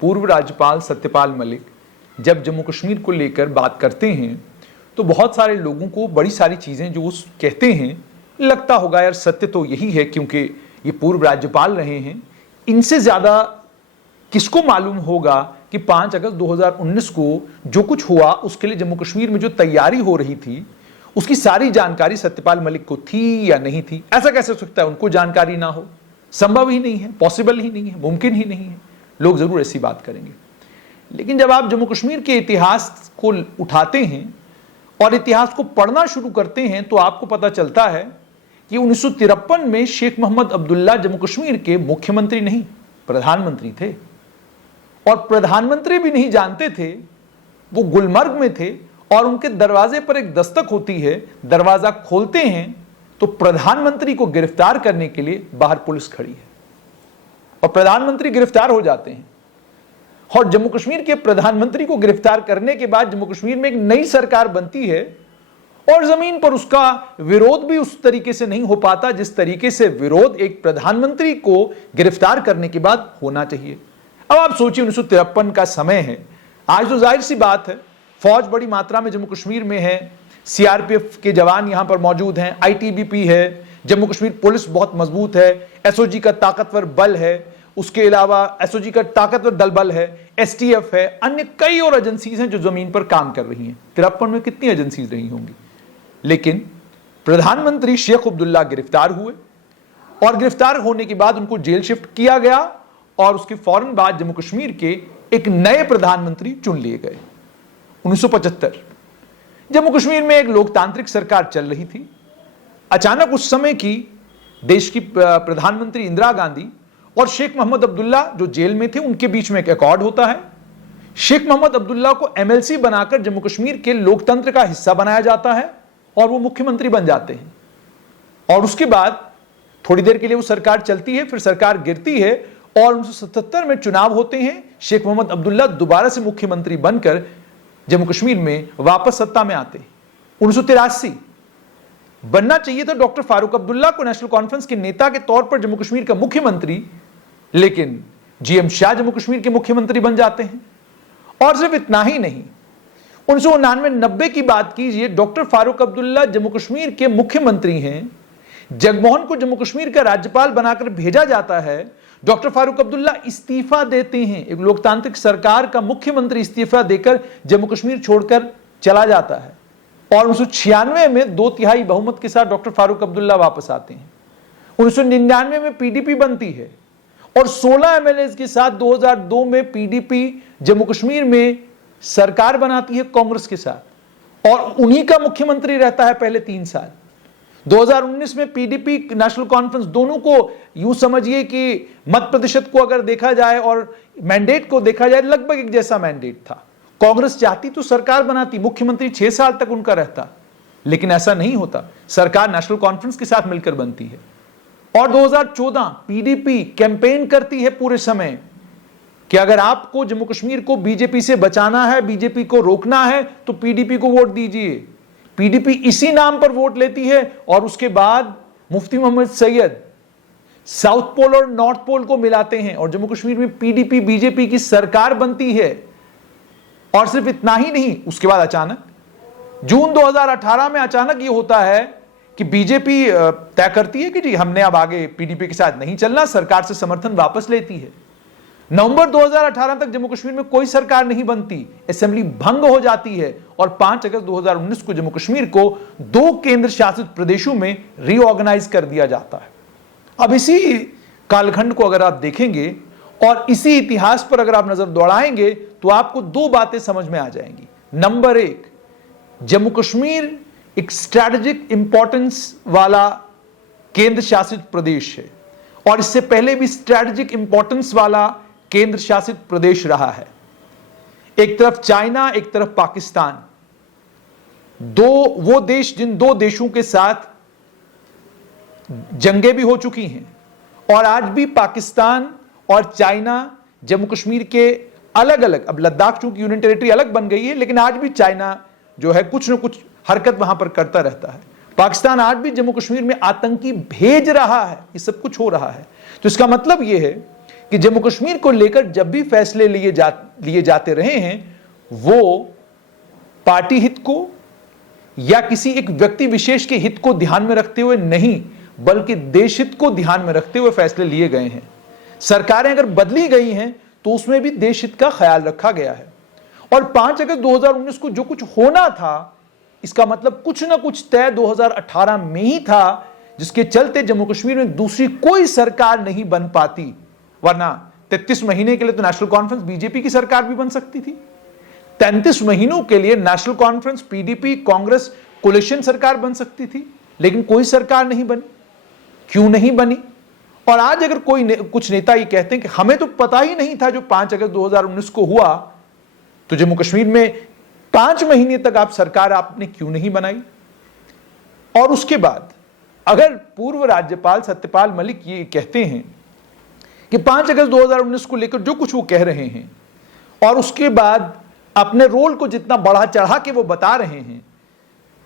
पूर्व राज्यपाल सत्यपाल मलिक जब जम्मू कश्मीर को लेकर बात करते हैं तो बहुत सारे लोगों को बड़ी सारी चीज़ें जो वो कहते हैं लगता होगा यार सत्य तो यही है, क्योंकि ये पूर्व राज्यपाल रहे हैं। इनसे ज़्यादा किसको मालूम होगा कि 5 अगस्त 2019 को जो कुछ हुआ उसके लिए जम्मू कश्मीर में जो तैयारी हो रही थी उसकी सारी जानकारी सत्यपाल मलिक को थी या नहीं थी? ऐसा कैसे हो सकता है उनको जानकारी ना हो? संभव ही नहीं है, पॉसिबल ही नहीं है, मुमकिन ही नहीं है। लोग जरूर ऐसी बात करेंगे। लेकिन जब आप जम्मू कश्मीर के इतिहास को उठाते हैं और इतिहास को पढ़ना शुरू करते हैं तो आपको पता चलता है कि 1953 में शेख मोहम्मद अब्दुल्ला जम्मू कश्मीर के मुख्यमंत्री नहीं, प्रधानमंत्री थे। और प्रधानमंत्री भी नहीं जानते थे, वो गुलमर्ग में थे और उनके दरवाजे पर एक दस्तक होती है, दरवाजा खोलते हैं तो प्रधानमंत्री को गिरफ्तार करने के लिए बाहर पुलिस खड़ी है और प्रधानमंत्री गिरफ्तार हो जाते हैं। और जम्मू कश्मीर के प्रधानमंत्री को गिरफ्तार करने के बाद जम्मू कश्मीर में एक नई सरकार बनती है और जमीन पर उसका विरोध भी उस तरीके से नहीं हो पाता जिस तरीके से विरोध एक प्रधानमंत्री को गिरफ्तार करने के बाद होना चाहिए। अब आप सोचिए 1953 का समय है, आज तो जाहिर सी बात है फौज बड़ी मात्रा में जम्मू कश्मीर में है, सीआरपीएफ के जवान यहां पर मौजूद हैं, आईटीबीपी है, जम्मू कश्मीर पुलिस बहुत मजबूत है, एसओजी का ताकतवर बल है, उसके अलावा एसओजी का ताकतवर दल बल है, एसटीएफ है, अन्य कई और एजेंसीज हैं जो जमीन पर काम कर रही हैं। 53 में कितनी एजेंसीज रही होंगी? लेकिन प्रधानमंत्री शेख अब्दुल्ला गिरफ्तार हुए और गिरफ्तार होने के बाद उनको जेल शिफ्ट किया गया और उसके फौरन बाद जम्मू कश्मीर के एक नए प्रधानमंत्री चुन लिए गए। 1975 जम्मू कश्मीर में एक लोकतांत्रिक सरकार चल रही थी। अचानक उस समय की देश की प्रधानमंत्री इंदिरा गांधी और शेख मोहम्मद अब्दुल्ला जो जेल में थे उनके बीच में एक अकॉर्ड होता है। शेख मोहम्मद अब्दुल्ला को एमएलसी बनाकर जम्मू कश्मीर के लोकतंत्र का हिस्सा बनाया जाता है और वो मुख्यमंत्री बन जाते हैं। और उसके बाद थोड़ी देर के लिए वो सरकार चलती है, फिर सरकार गिरती है और 1977 में चुनाव होते हैं। शेख मोहम्मद अब्दुल्ला दोबारा से मुख्यमंत्री बनकर जम्मू कश्मीर में वापस सत्ता में आते। 1983 बनना चाहिए था डॉक्टर फारूक अब्दुल्ला को नेशनल कॉन्फ्रेंस के नेता के तौर पर जम्मू कश्मीर का मुख्यमंत्री, लेकिन जीएम शाह जम्मू कश्मीर के मुख्यमंत्री बन जाते हैं। और सिर्फ इतना ही नहीं, 1999-90 की बात कीजिए, डॉक्टर फारूक अब्दुल्ला जम्मू कश्मीर के मुख्यमंत्री हैं, जगमोहन को जम्मू कश्मीर का राज्यपाल बनाकर भेजा जाता है, डॉक्टर फारूक अब्दुल्ला इस्तीफा देते हैं, एक लोकतांत्रिक सरकार का मुख्यमंत्री इस्तीफा देकर जम्मू कश्मीर छोड़कर चला जाता है और 1996 में 2/3 बहुमत के साथ डॉक्टर फारूक अब्दुल्ला वापस आते हैं। 1999 में पीडीपी बनती है और 16 एमएलए के साथ 2002 में पीडीपी जम्मू कश्मीर में सरकार बनाती है कांग्रेस के साथ और उन्हीं का मुख्यमंत्री रहता है पहले 3 साल। 2019 में पीडीपी नेशनल कॉन्फ्रेंस, दोनों को यूं समझिए कि मत प्रतिशत को अगर देखा जाए और मैंडेट को देखा जाए लगभग एक जैसा मैंडेट था। कांग्रेस चाहती तो सरकार बनाती, मुख्यमंत्री 6 साल तक उनका रहता, लेकिन ऐसा नहीं होता। सरकार नेशनल कॉन्फ्रेंस के साथ मिलकर बनती है। और 2014 पीडीपी कैंपेन करती है पूरे समय कि अगर आपको जम्मू कश्मीर को बीजेपी से बचाना है, बीजेपी को रोकना है तो पीडीपी को वोट दीजिए। पीडीपी इसी नाम पर वोट लेती है और उसके बाद मुफ्ती मोहम्मद सैयद साउथ पोल और नॉर्थ पोल को मिलाते हैं और जम्मू कश्मीर में पीडीपी बीजेपी की सरकार बनती है। और सिर्फ इतना ही नहीं, उसके बाद अचानक जून 2018 में अचानक यह होता है कि बीजेपी तय करती है कि जी हमने अब आगे पीडीपी के साथ नहीं चलना, सरकार से समर्थन वापस लेती है। नवंबर 2018 तक जम्मू कश्मीर में कोई सरकार नहीं बनती, असेंबली भंग हो जाती है और 5 अगस्त 2019 को जम्मू कश्मीर को 2 केंद्र शासित प्रदेशों में रीऑर्गेनाइज कर दिया जाता है। अब इसी कालखंड को अगर आप देखेंगे और इसी इतिहास पर अगर आप नजर दौड़ाएंगे तो आपको 2 बातें समझ में आ जाएंगी। नंबर 1, जम्मू कश्मीर एक स्ट्रैटेजिक इंपॉर्टेंस वाला केंद्र शासित प्रदेश है और इससे पहले भी स्ट्रैटेजिक इंपॉर्टेंस वाला केंद्र शासित प्रदेश रहा है। एक तरफ चाइना, एक तरफ पाकिस्तान, वो देश जिन 2 देशों के साथ जंगें भी हो चुकी हैं और आज भी पाकिस्तान और चाइना जम्मू कश्मीर के अलग अलग, अब लद्दाख चूंकि यूनियन टेरिटरी अलग बन गई है लेकिन आज भी चाइना जो है कुछ न कुछ हरकत वहां पर करता रहता है। पाकिस्तान आज भी जम्मू कश्मीर में आतंकी भेज रहा है, ये सब कुछ हो रहा है। तो इसका मतलब यह है कि जम्मू कश्मीर को लेकर जब भी फैसले लिए जाते रहे हैं वो पार्टी हित को या किसी एक व्यक्ति विशेष के हित को ध्यान में रखते हुए नहीं, बल्कि देश हित को ध्यान में रखते हुए फैसले लिए गए हैं। सरकारें अगर बदली गई हैं तो उसमें भी देश हित का ख्याल रखा गया है। और 5 अगस्त 2019 को जो कुछ होना था, इसका मतलब कुछ ना कुछ तय 2018 में ही था, जिसके चलते जम्मू कश्मीर में दूसरी कोई सरकार नहीं बन पाती। वरना 33 महीने के लिए तो नेशनल कॉन्फ्रेंस बीजेपी की सरकार भी बन सकती थी। 33 महीनों के लिए national conference, PDP, Congress coalition सरकार बन सकती थी, लेकिन कोई सरकार नहीं बनी। क्यों नहीं बनी? और आज अगर कुछ नेता ये कहते हैं कि हमें तो पता ही नहीं था जो 5 अगस्त 2019 को हुआ, तो जम्मू कश्मीर में 5 महीने तक सरकार आपने क्यों नहीं बनाई? और उसके बाद अगर पूर्व राज्यपाल सत्यपाल मलिक ये कहते हैं कि 5 अगस्त 2019 को लेकर जो कुछ वो कह रहे हैं और उसके बाद अपने रोल को जितना बढ़ा चढ़ा के वो बता रहे हैं,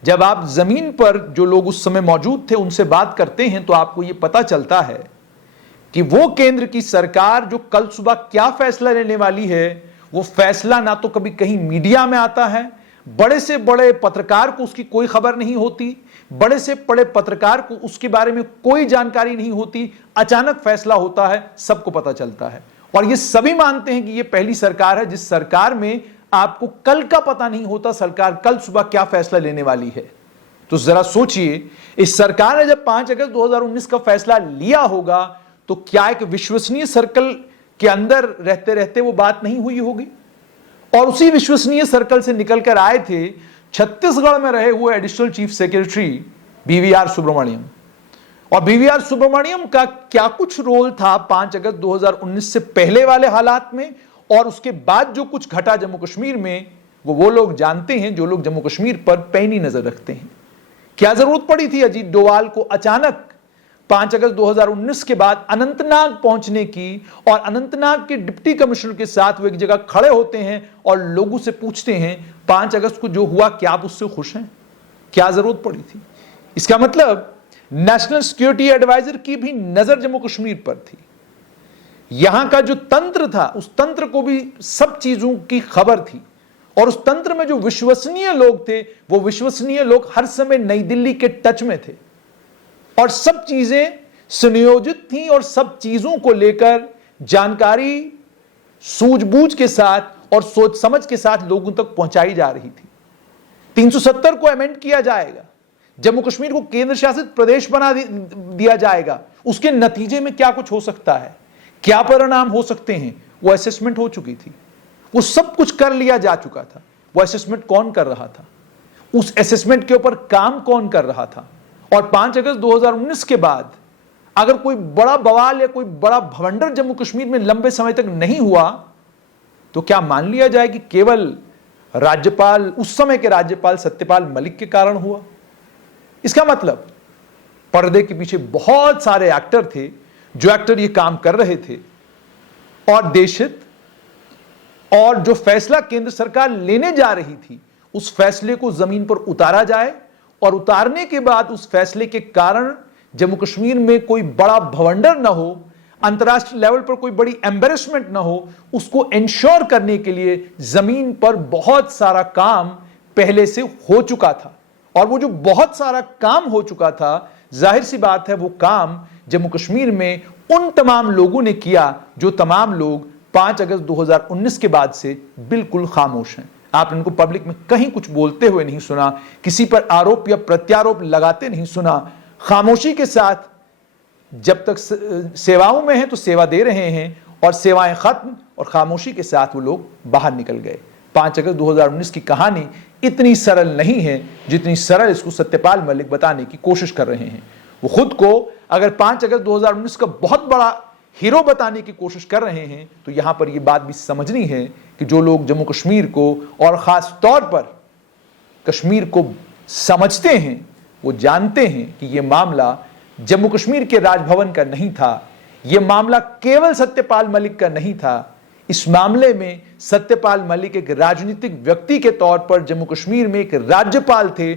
जब आप जमीन पर जो लोग उस समय मौजूद थे उनसे बात करते हैं तो आपको ये पता चलता है कि वो केंद्र की सरकार जो कल सुबह क्या फैसला लेने वाली है, वो फैसला ना तो कभी कहीं मीडिया में आता है, बड़े से बड़े पत्रकार को उसकी कोई खबर नहीं होती, बड़े से बड़े पत्रकार को उसके बारे में कोई जानकारी नहीं होती, अचानक फैसला होता है, सबको पता चलता है। और ये सभी मानते हैं कि ये पहली सरकार है जिस सरकार में आपको कल का पता नहीं होता सरकार कल सुबह क्या फैसला लेने वाली है। तो जरा सोचिए, इस सरकार ने जब 5 अगस्त 2019 का फैसला लिया होगा तो क्या एक विश्वसनीय सर्कल के अंदर रहते रहते वो बात नहीं हुई होगी? और उसी विश्वसनीय सर्कल से निकलकर आए थे छत्तीसगढ़ में रहे हुए additional chief secretary BVR Subrahmanyam. और बीवीआर सुब्रमण्यम का क्या कुछ रोल था 5 अगस्त 2019 से पहले वाले हालात में और उसके बाद जो कुछ घटा जम्मू कश्मीर में, वो लोग जानते हैं जो लोग जम्मू कश्मीर पर पैनी नजर रखते हैं। क्या जरूरत पड़ी थी अजीत डोवाल को अचानक 5 अगस्त 2019 के बाद अनंतनाग पहुंचने की, और अनंतनाग के डिप्टी कमिश्नर के साथ वो एक जगह खड़े होते हैं और लोगों से पूछते हैं 5 अगस्त को जो हुआ क्या आप उससे खुश हैं? क्या जरूरत पड़ी थी? इसका मतलब नेशनल सिक्योरिटी एडवाइजर की भी नजर जम्मू कश्मीर पर थी। यहां का जो तंत्र था उस तंत्र को भी सब चीजों की खबर थी, और उस तंत्र में जो विश्वसनीय लोग थे वो विश्वसनीय लोग हर समय नई दिल्ली के टच में थे और सब चीजें सुनियोजित थी और सब चीजों को लेकर जानकारी सूझबूझ के साथ और सोच समझ के साथ लोगों तक पहुंचाई जा रही थी। 370 को अमेंड किया जाएगा, जम्मू कश्मीर को केंद्र शासित प्रदेश बना दिया जाएगा, उसके नतीजे में क्या कुछ हो सकता है, क्या परिणाम हो सकते हैं, वो असेसमेंट हो चुकी थी, वो सब कुछ कर लिया जा चुका था। वो असेसमेंट कौन कर रहा था? उस असेसमेंट के ऊपर काम कौन कर रहा था? और 5 अगस्त 2019 के बाद अगर कोई बड़ा बवाल या कोई बड़ा भवंडर जम्मू कश्मीर में लंबे समय तक नहीं हुआ तो क्या मान लिया जाए कि केवल राज्यपाल, उस समय के राज्यपाल सत्यपाल मलिक के कारण हुआ? इसका मतलब पर्दे के पीछे बहुत सारे एक्टर थे, जो एक्टर ये काम कर रहे थे और देशहित और जो फैसला केंद्र सरकार लेने जा रही थी उस फैसले को जमीन पर उतारा जाए, और उतारने के बाद उस फैसले के कारण जम्मू कश्मीर में कोई बड़ा भवंडर ना हो, अंतरराष्ट्रीय लेवल पर कोई बड़ी एम्बेरसमेंट ना हो, उसको इंश्योर करने के लिए जमीन पर बहुत सारा काम पहले से हो चुका था। और वो जो बहुत सारा काम हो चुका था, जाहिर सी बात है वो काम जम्मू कश्मीर में उन तमाम लोगों ने किया जो तमाम लोग 5 अगस्त 2019 के बाद से बिल्कुल खामोश हैं। आपने उनको पब्लिक में कहीं कुछ बोलते हुए नहीं सुना, किसी पर आरोप या प्रत्यारोप लगाते नहीं सुना। खामोशी के साथ जब तक सेवाओं में हैं तो सेवा दे रहे हैं, और सेवाएं खत्म और खामोशी के साथ वो लोग बाहर निकल गए। 5 अगस्त 2019 की कहानी इतनी सरल नहीं है जितनी सरल इसको सत्यपाल मलिक बताने की कोशिश कर रहे हैं। वो खुद को अगर 5 अगस्त 2019 का बहुत बड़ा हीरो बताने की कोशिश कर रहे हैं तो यहां पर यह बात भी समझनी है कि जो लोग जम्मू कश्मीर को और खास तौर पर कश्मीर को समझते हैं वो जानते हैं कि यह मामला जम्मू कश्मीर के राजभवन का नहीं था, यह मामला केवल सत्यपाल मलिक का नहीं था। इस मामले में सत्यपाल मलिक एक राजनीतिक व्यक्ति के तौर पर जम्मू कश्मीर में एक राज्यपाल थे,